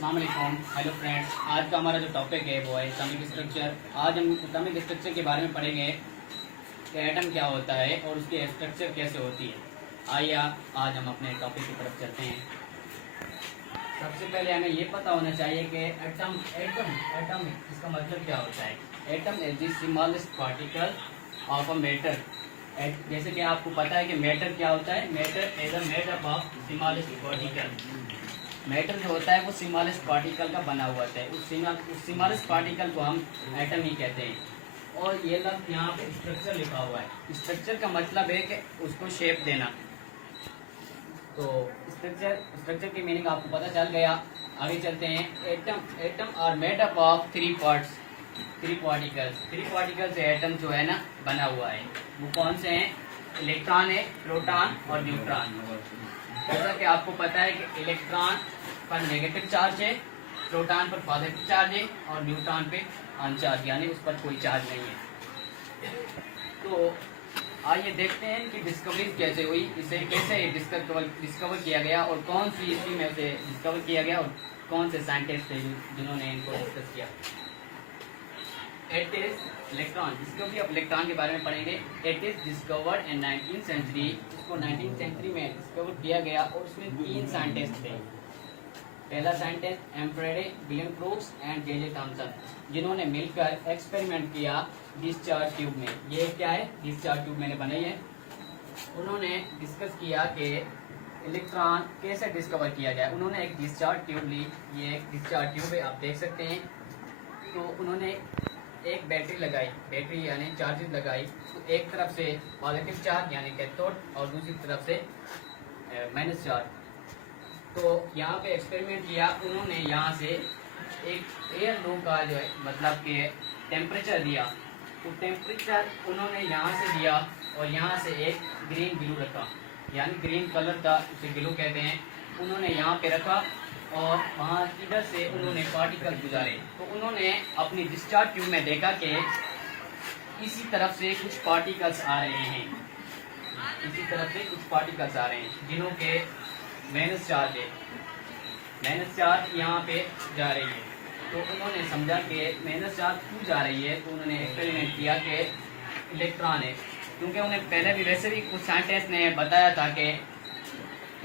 अस्सलाम वालेकुम। Hello friends, आज का हमारा जो टॉपिक है वो है एटॉमिक स्ट्रक्चर। आज हम एटॉमिक स्ट्रक्चर के बारे में पढ़ेंगे कि एटम क्या होता है और उसकी स्ट्रक्चर कैसे होती है। आइए आज हम अपने टॉपिक की तरफ चलते हैं। सबसे पहले हमें ये पता होना चाहिए कि एटम इसका मतलब क्या होता है। Atom is the smallest particle of a matter. जैसे कि आपको पता है कि मैटर क्या होता है। Matter is a made up of smallest particle. Matter जो होता है वो स्मॉलेस्ट पार्टिकल का बना हुआ होता है। उस स्मॉलेस्ट पार्टिकल को हम एटम ही कहते हैं। और ये लफ्ज़ यहाँ पे स्ट्रक्चर लिखा हुआ है। स्ट्रक्चर का मतलब है कि उसको शेप देना। तो स्ट्रक्चर की मीनिंग आपको पता चल गया। आगे चलते हैं। Atom are made up of three particles से एटम जो है ना बना हुआ है। वो कौन से हैं? इलेक्ट्रॉन है, प्रोटॉन और न्यूट्रॉन। जैसा कि आपको पता है कि इलेक्ट्रॉन पर नेगेटिव चार्ज है, प्रोटॉन पर पॉजिटिव चार्ज है और न्यूट्रॉन पे अनचार्ज, यानी उस पर कोई चार्ज नहीं है। तो आइए देखते हैं कि डिस्कवरी कैसे हुई, इसे कैसे डिस्कवर किया गया और कौन सी ईस्वी में उसे डिस्कवर किया गया और कौन से साइंटिस्ट थे जिन्होंने इनको डिस्कस किया। It is electron, discovery of electron के बारे में पढ़ेंगे। It is discovered in 19th century. इसको 19th सेंचुरी में डिस्कवर किया गया और उसमें 3 साइंटिस्ट थे। पहला साइंटिस्ट एम्फ्रेडे, William Crookes and J Thomson, जिन्होंने मिलकर एक्सपेरिमेंट किया डिस्चार्ज ट्यूब में। ये क्या है? डिस्चार्ज ट्यूब मैंने बनाई है। उन्होंने डिस्कस किया कि इलेक्ट्रॉन कैसे डिस्कवर किया जाए। उन्होंने एक डिस्चार्ज ट्यूब ली। ये एक डिस्चार्ज ट्यूब है, आप देख सकते हैं। तो उन्होंने एक बैटरी यानी चार्जेस लगाई। तो एक तरफ से पॉजिटिव चार्ज यानी कैथोड और दूसरी तरफ से माइनस चार्ज। तो यहाँ पे एक्सपेरिमेंट किया उन्होंने। यहाँ से एक एयर लो का जो है मतलब कि टेम्परेचर दिया। तो टेम्परेचर उन्होंने यहाँ से दिया और यहाँ से एक ग्रीन ग्लू रखा, यानी ग्रीन कलर का उसे ग्लू कहते हैं। उन्होंने यहाँ पे रखा और वहाँ इधर से उन्होंने पार्टिकल गुजारे। तो उन्होंने अपनी डिस्चार्ज ट्यूब में देखा कि इसी तरफ से कुछ पार्टिकल्स आ रहे हैं, इसी तरफ से कुछ पार्टिकल्स आ रहे हैं जिन्हों के माइनस चार्ज है। माइनस चार्ज यहाँ पे जा रही है। तो उन्होंने समझा कि माइनस चार्ज क्यों जा रही है। तो उन्होंने एक्सपेरिमेंट किया कि इलेक्ट्रॉन है, क्योंकि उन्हें पहले भी वैसे भी कुछ साइंटिस्ट ने बताया था कि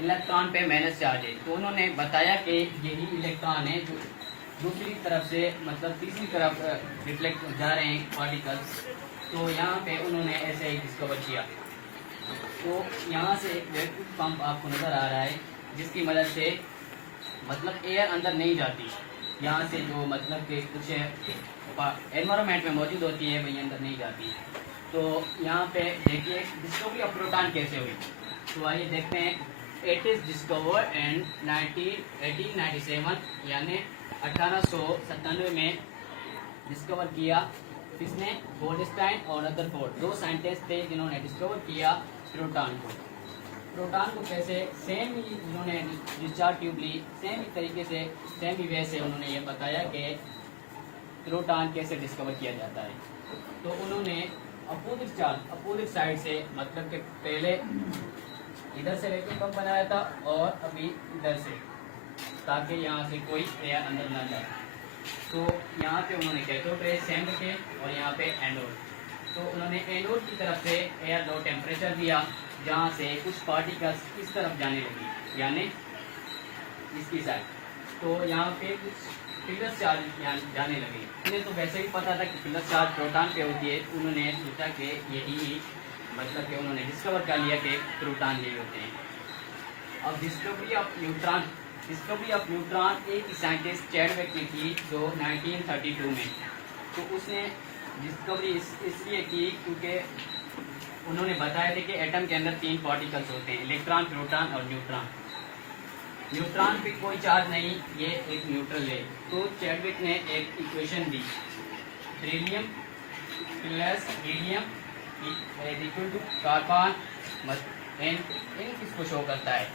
इलेक्ट्रॉन पे माइनस चार्ज है। तो उन्होंने बताया कि यही इलेक्ट्रॉन है जो दूसरी तरफ से मतलब तीसरी तरफ रिफ्लेक्ट जा रहे हैं पार्टिकल्स। तो यहाँ पे उन्होंने ऐसे ही डिस्कवर किया। तो यहाँ से एक वैक्यूम पंप आपको नज़र आ रहा है, जिसकी मदद से मतलब एयर अंदर नहीं जाती। यहाँ से जो मतलब कि कुछ एनवायरनमेंट में मौजूद होती है वही अंदर नहीं जाती। तो यहाँ पे देखिए डिस्कवरी ऑफ प्रोटॉन कैसे हुई। तो आइए देखते हैं। इट इज़ डिस्कवर्ड इन 1897 यानी 1897 में डिस्कवर किया। किसने? गोल्डस्टाइन और रदरफोर्ड, 2 साइंटिस्ट थे जिन्होंने डिस्कवर किया प्रोटॉन को कैसे सेम ही उन्होंने डिस्चार्ज ट्यूब ली, सेम ही तरीके से सेम ही वे से उन्होंने ये बताया कि प्रोटॉन कैसे डिस्कवर किया जाता है। तो उन्होंने अपोजिट साइड से मतलब कि पहले इधर से वैक्यूम पंप बनाया था और अभी इधर से, ताकि यहाँ से कोई एयर अंदर ना जाए। तो यहाँ पे उन्होंने कैथोड रे सेम रखे और यहाँ पे एनोड। तो उन्होंने एनोड की तरफ से एयर लो टेम्परेचर दिया, जहाँ से कुछ पार्टिकल्स इस तरफ जाने लगी यानी इसकी साइड। तो यहाँ पे कुछ प्लस चार्ज जाने लगे। उन्हें तो वैसे ही पता था कि प्लस चार्ज प्रोटॉन पे होती है। उन्होंने सोचा कि यही मतलब कि उन्होंने डिस्कवर कर लिया कि प्रोटॉन यही होते हैं। अब डिस्कवरी ऑफ न्यूट्रॉन एक साइंटिस्ट चैडविक ने की जो 1932 में। तो उसने डिस्कवरी इसलिए की क्योंकि उन्होंने बताया था कि एटम के अंदर 3 पार्टिकल्स होते हैं, इलेक्ट्रॉन, प्रोटॉन और न्यूट्रॉन। न्यूट्रॉन पे कोई चार्ज नहीं, ये एक न्यूट्रल है। तो चैडविक ने एक इक्वेशन दी, beryllium plus helium equal to carbon n किसको शो करता है।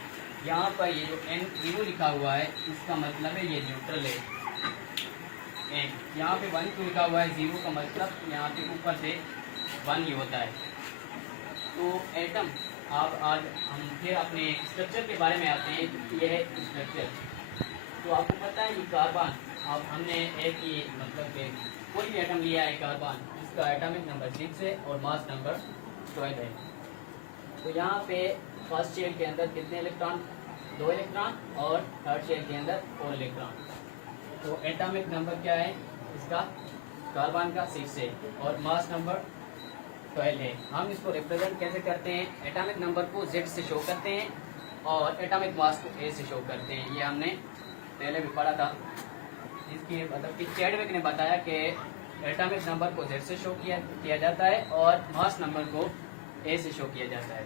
यहाँ पर ये जो N0 लिखा हुआ है इसका मतलब है ये न्यूट्रल है। एन यहाँ पे 1 क्यों लिखा हुआ है? 0 का मतलब यहाँ पे ऊपर से 1 ही होता है। तो एटम अब आज हम फिर अपने स्ट्रक्चर के बारे में आते हैं। यह स्ट्रक्चर तो आपको पता है ये कार्बन, अब हमने एक ही मतलब कि कोई भी एटम लिया है कार्बन, इसका एटॉमिक नंबर 6 है और मास नंबर 12 है। तो यहाँ पे फर्स्ट शेल के अंदर कितने इलेक्ट्रॉन? 2 इलेक्ट्रॉन, और थर्ड शेल के अंदर 4 इलेक्ट्रॉन। तो एटॉमिक नंबर क्या है इसका? कार्बन का 6 है और मास नंबर 12 है। हम इसको रिप्रेजेंट कैसे करते हैं? एटॉमिक नंबर को Z से शो करते हैं और एटॉमिक मास को A से शो करते हैं। ये हमने पहले भी पढ़ा था। इसकी मतलब कि चैडविक ने बताया कि एटॉमिक नंबर को Z से शो किया जाता है और मास नंबर को A से शो किया जाता है।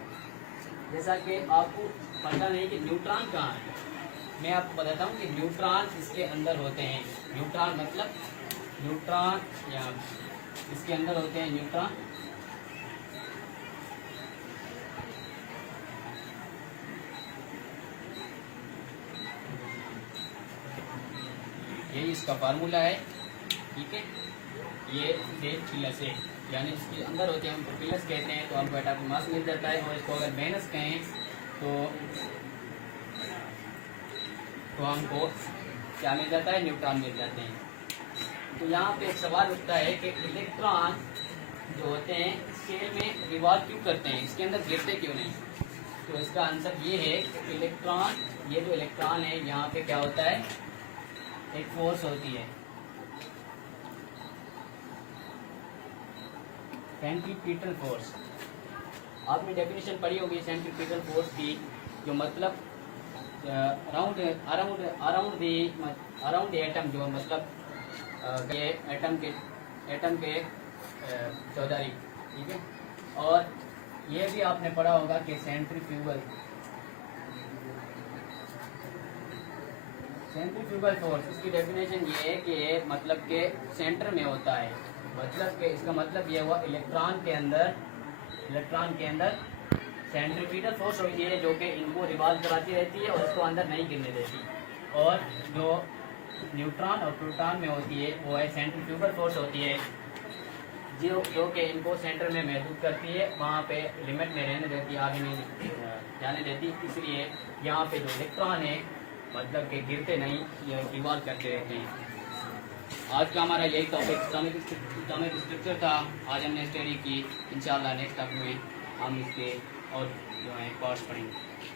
जैसा कि आपको पता नहीं कि न्यूट्रॉन कहाँ है, मैं आपको बताता हूँ कि न्यूट्रॉन इसके अंदर होते हैं। न्यूट्रॉन मतलब न्यूट्रॉन या इसके अंदर होते हैं न्यूट्रॉन। ये इसका फार्मूला है, ठीक है। ये प्लस है, यानी इसके अंदर होते हैं, हम प्लस कहते हैं तो हमको एटॉमिक मास मिल जाता है। और इसको अगर माइनस कहें तो हमको क्या मिल जाता है? न्यूट्रॉन मिल जाते हैं। तो यहाँ पे एक सवाल उठता है कि इलेक्ट्रॉन जो होते हैं स्केल में रिवॉल्व क्यों करते हैं, इसके अंदर गिरते क्यों नहीं? तो इसका आंसर ये है कि इलेक्ट्रॉन, ये जो इलेक्ट्रॉन है यहाँ पे क्या होता है? एक फोर्स होती है, सेंट्रीपिटल फोर्स। आपने डेफिनेशन पढ़ी होगी सेंट्रीपिटल फोर्स की, जो मतलब अराउंड द एटम, जो मतलब ये एटम के चौधारी, ठीक है। और ये भी आपने पढ़ा होगा कि सेंट्रीफ्यूगल फोर्स, इसकी डेफिनेशन ये है कि मतलब के सेंटर में होता है। मतलब कि इसका मतलब ये हुआ इलेक्ट्रॉन के अंदर सेंट्रीपिटल फोर्स होती है जो कि इनको रिवॉल्व कराती रहती है और इसको अंदर नहीं गिरने देती। और जो न्यूट्रॉन और प्रोटॉन में होती है वो है सेंट्रीफ्यूगल फोर्स होती है, जो कि इनको सेंटर में महसूस करती है, वहाँ पे लिमिट में रहने देती है, आगे नहीं जाने देती। इसलिए यहाँ पे जो इलेक्ट्रॉन है मतलब कि गिरते नहीं, ये रिवॉल्व करते रहते हैं। आज का हमारा यही टॉपिक एटॉमिक स्ट्रक्चर था। आज हमने स्टडी की। इंशाल्लाह नेक्स्ट टॉपिक में हम इसके और जो है पार्ट्स पढ़ेंगे।